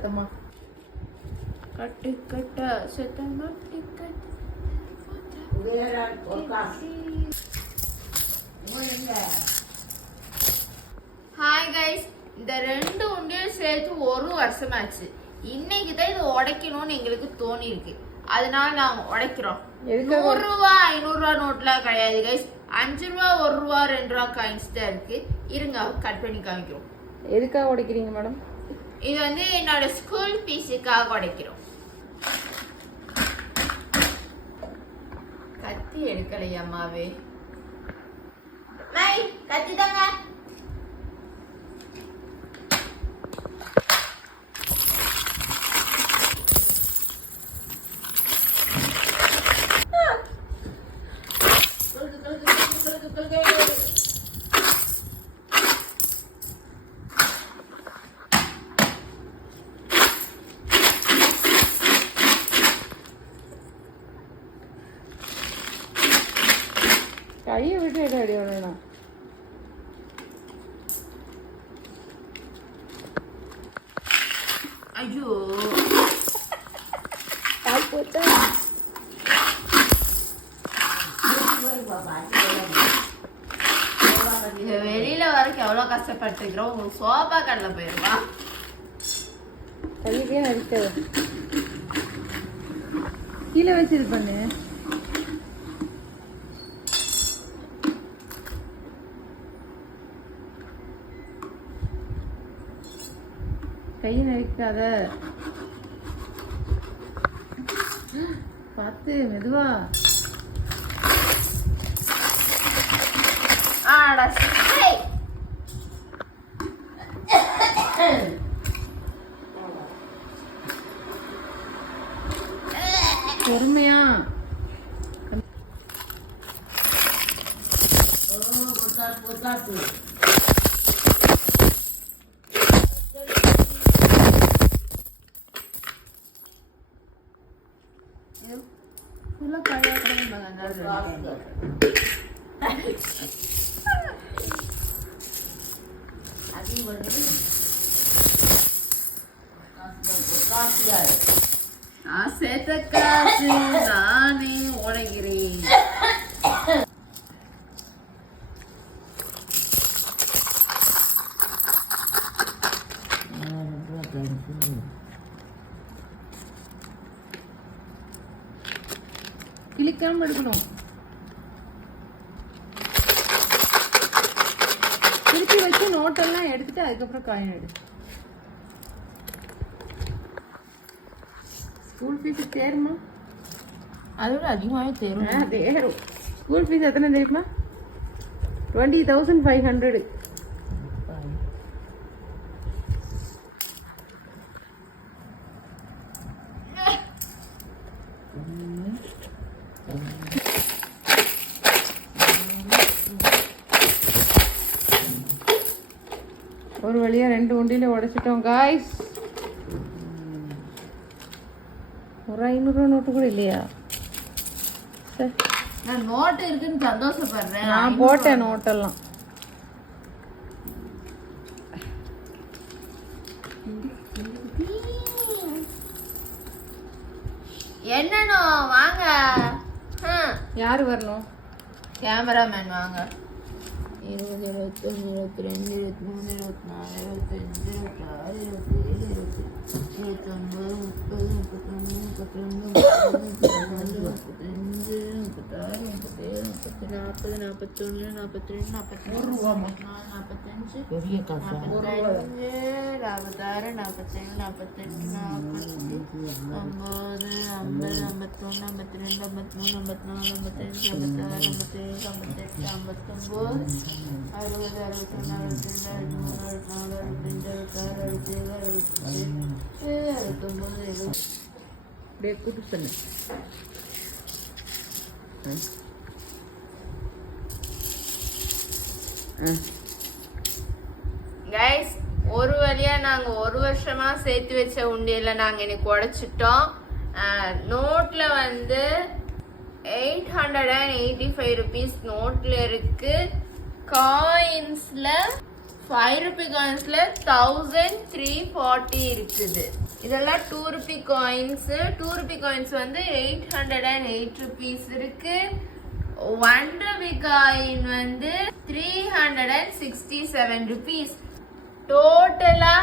சத்தமா கட்டு கட்ட சத்தமா கட்டு ஹாய் கைஸ் இந்த ரெண்டு உண்டியும் சேர்த்து ஒரு வருஷமாச்சு. இன்னைக்கு தான் இது உடைக்கணும்னு எங்களுக்கு தோணி இருக்கு அதனால நாங்க உடைக்கிறோம். நூறு ரூபா ஐநூறு ரூபா நோட்லாம் கிடையாது கைஸ் அஞ்சு ரூபா ஒரு ரூபா ரெண்டு ரூபா காயின்ஸ் தான் இருக்கு. இருங்க கட் பண்ணி காமிக்கிறோம். எதுக்காக உடைக்கிறீங்க மேடம் இது வந்து என்னோட ஸ்கூல் ஃபீஸுக்காக உடைக்கிறோம் கத்தி எடுக்கலையம்மாவே மை கத்தி தாங்க கையை விட்டு எடு அடி வேணா ஐயோ போச்சா வெளியில வரைக்கும் எவ்வளவு கஷ்டப்பட்டுக்கிறோம் உங்க சோபா கடையில் போயிருவா கையவே அடிக்காத கீழே வச்சு இது பண்ணு கையை நடிக்காத பார்த்து மெதுவா. ஆடா. பொறுமையா full கழுவ நான் சேர்த்த காசு நானே கிளிக்காம எடுக்கணும் திருப்பி வச்சு நோட்டெல்லாம் எடுத்துட்டு அதுக்கப்புறம் காயின் எடு. ஸ்கூல் ஃபீஸ் தேருமா? அதோட அதிகமாகவே தெரியும் தேரும். ஸ்கூல் ஃபீஸ் எத்தனை தெரியுமா? டுவெண்ட்டி தௌசண்ட் ஃபைவ் ஹண்ட்ரடு ஒரு வழியா ரெண்டு உண்டியில உடைச்சிட்டோம் காய்ஸ் ஒரு ஐநூறுரூவா நோட்டு கூட இல்லையா? சரி நான் நோட்டு இருக்குன்னு சந்தோஷப்படுறேன். நான் போட்டேன் நோட்டெல்லாம் என்னண்ணோ வாங்க. யார் வரணும்? கேமராமேன் வாங்க. இருபது இருபத்தொன்று இருபத்தி ரெண்டு இருபத்தி மூணு இருபத்தி நாலு இருபத்தஞ்சு இருபத்தாறு இருபத்தேழு இருபத்தி இருபத்தொன்பது முப்பது முப்பத்தொன்று முப்பத்திரெண்டு முப்பத்தி முப்பத்தஞ்சு முப்பத்தாறு முப்பத்தேழு முப்பத்தி நாற்பது நாற்பத்தொன்று நாற்பத்தி ரெண்டு நாற்பத்தி நாலு நாற்பத்தஞ்சு நாற்பத்தஞ்சு நாற்பத்தாறு நாற்பத்தேழு நாற்பத்தெட்டு நாற்பத்தி ஒம்பது ஐம்பது ஐம்பத்தொன்று ஐம்பத்தி ரெண்டு ஐம்பத்தி மூணு ஐம்பத்தி நாலு ஐம்பத்தஞ்சு ஐம்பத்தாறு ஐம்பத்தேழு ஐம்பத்தெட்டு ஐம்பத்தொம்போது அறுபது அறுபத்தொன்று அறுபத்தி ரெண்டு அறுபத்தி மூணு அறுபத்தி நாலு அறுபத்தஞ்சு அறுபத்தாறு அறுபத்தேழு அறுபத்தெட்டு அறுபத்தொம்போது எழுபது அப்படியே கூட்டு சொல்லு கைஸ் ஒரு வழியா நாங்க ஒரு வருஷமா சேர்த்து வச்ச உண்டியல நாங்க இன்னைக்கு உடைச்சிட்டோம். நோட்ல வந்து eight hundred and eighty five rupees நோட்ல இருக்கு. காயின்ஸ்ல ஃபைவ் ருபி காயின்ஸ்ல தௌசண்ட் த்ரீ ஃபார்ட்டி இருக்குது. இதெல்லாம் two rupee coins two rupee coins வந்து eight hundred and eight rupees இருக்கு. ஒன் ருபி காயின் வந்து three hundred and sixty seven rupees டோட்டலா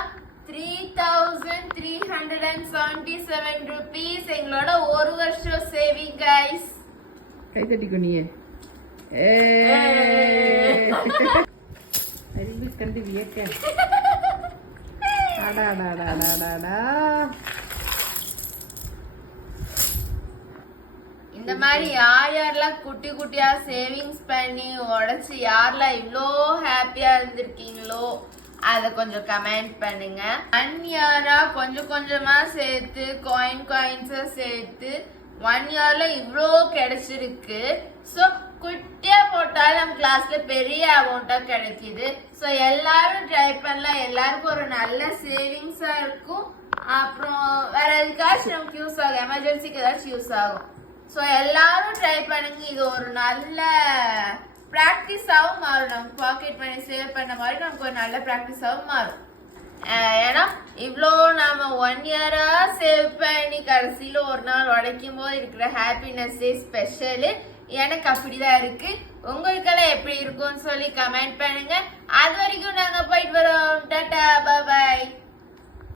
three thousand three hundred and seventy seven rupees எங்களோட ஒரு வருஷம் saving guys கை தட்டிக்கோ நீயே அறிவு கண்டு வியக்க இந்த மாதிரி யார் யாரெல்லாம் குட்டி குட்டியா சேவிங்ஸ் பண்ணி உடைச்சு யாரெல்லாம் இவ்வளோ ஹாப்பியா இருந்திருக்கீங்களோ? அதை கொஞ்சம் கமெண்ட் பண்ணுங்க. ஒன் இயரா கொஞ்சம் கொஞ்சமா சேர்த்து காயின் காயின்ஸா சேர்த்து ஒன் இயர்ல இவ்வளோ கிடைச்சிருக்கு. ஸோ குட்டியா போட்டாலும் நம்ம கிளாஸ்ல பெரிய அமௌண்டா கிடைக்குது. ஸோ எல்லாரும் ட்ரை பண்ணலாம். எல்லாருக்கும் ஒரு நல்ல சேவிங்ஸா இருக்கும். அப்புறம் வேற எதுக்காச்சும் நமக்கு யூஸ் ஆகும். எமர்ஜென்சிக்கு ஏதாச்சும் யூஸ் ஆகும். ஸோ எல்லாரும் ட்ரை பண்ணுங்க. இது ஒரு நல்ல ப்ராக்டிஸாகவும் மாறும். நமக்கு பாக்கெட் மணி சேவ் பண்ண மாதிரி நமக்கு ஒரு நல்ல ப்ராக்டிஸாகவும் மாறும். ஏன்னா இவ்வளோ நாம் ஒன் இயராக சேவ் பண்ணி கடைசியில் ஒரு நாள் உடைக்கும் போது இருக்கிற ஹாப்பினஸ்ஸே ஸ்பெஷலு எனக்கு அப்படிதான் இருக்கு. உங்களுக்கெல்லாம் எப்படி இருக்கும்னு சொல்லி கமெண்ட் பண்ணுங்க. அது வரைக்கும் நாங்கள் போயிட்டு வரோம். டாட்டா பாய்